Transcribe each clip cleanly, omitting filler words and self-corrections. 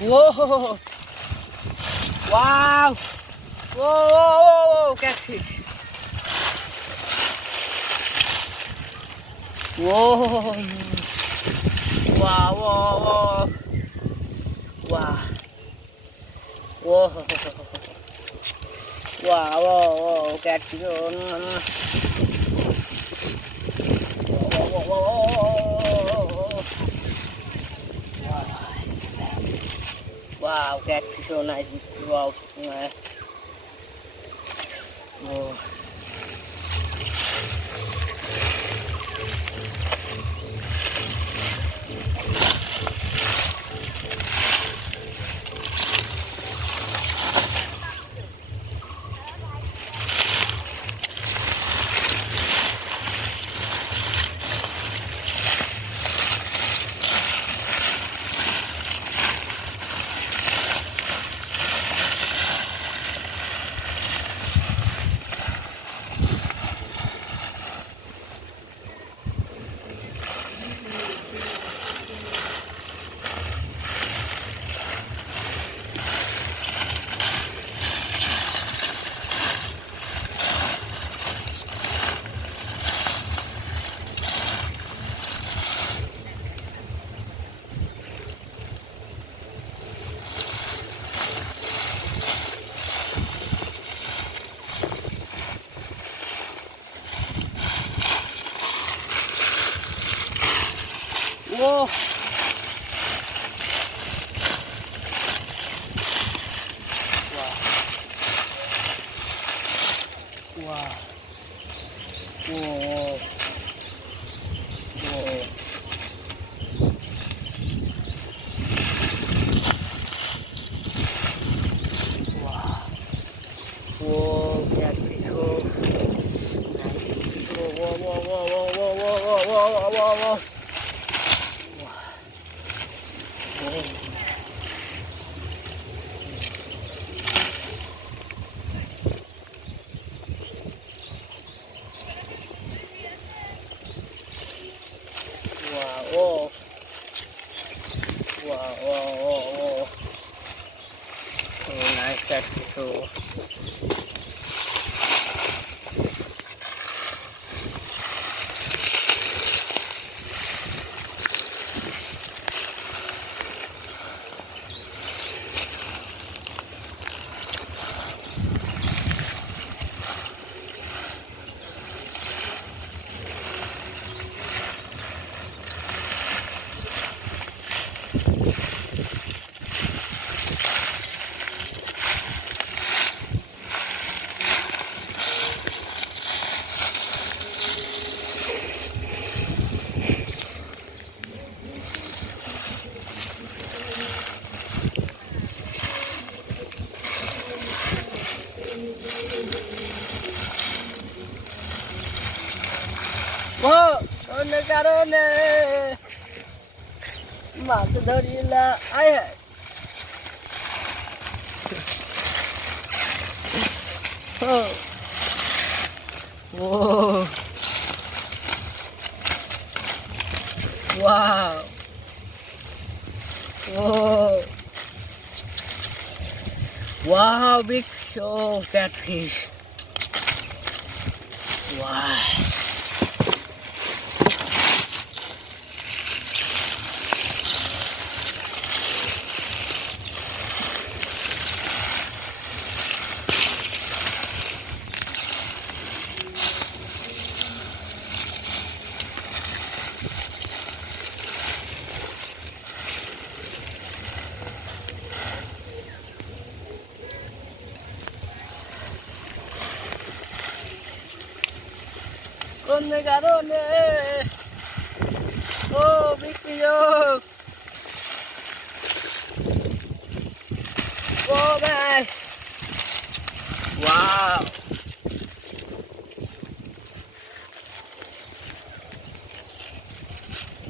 Whoa! Wow! Whoa, whoa, whoa, whoa, catfish. Whoa! Wow, whoa, whoa. Wow. Whoa. Wow, whoa, whoa, catfish. Whoa, whoa, whoa, whoa. Wow, catfish so nice. Wow. Whoa. Whoa! Wow. Whoa. Whoa. Wow. Whoa, catfish. Whoa. Whoa, whoa, whoa, whoa, whoa, whoa, whoa, whoa, whoa, whoa, whoa. Wow, whoa. Wow, whoa, whoa, whoa. Oh, nice catfish. Oh. One কারণে মাছ ধরিলা আয় হায় ও wow oh wow big show catfish wow con garone oh bicho oh guys wow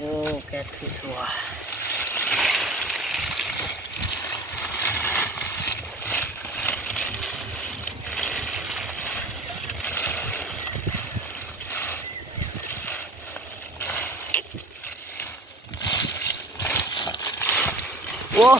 oh catfish wow Whoa.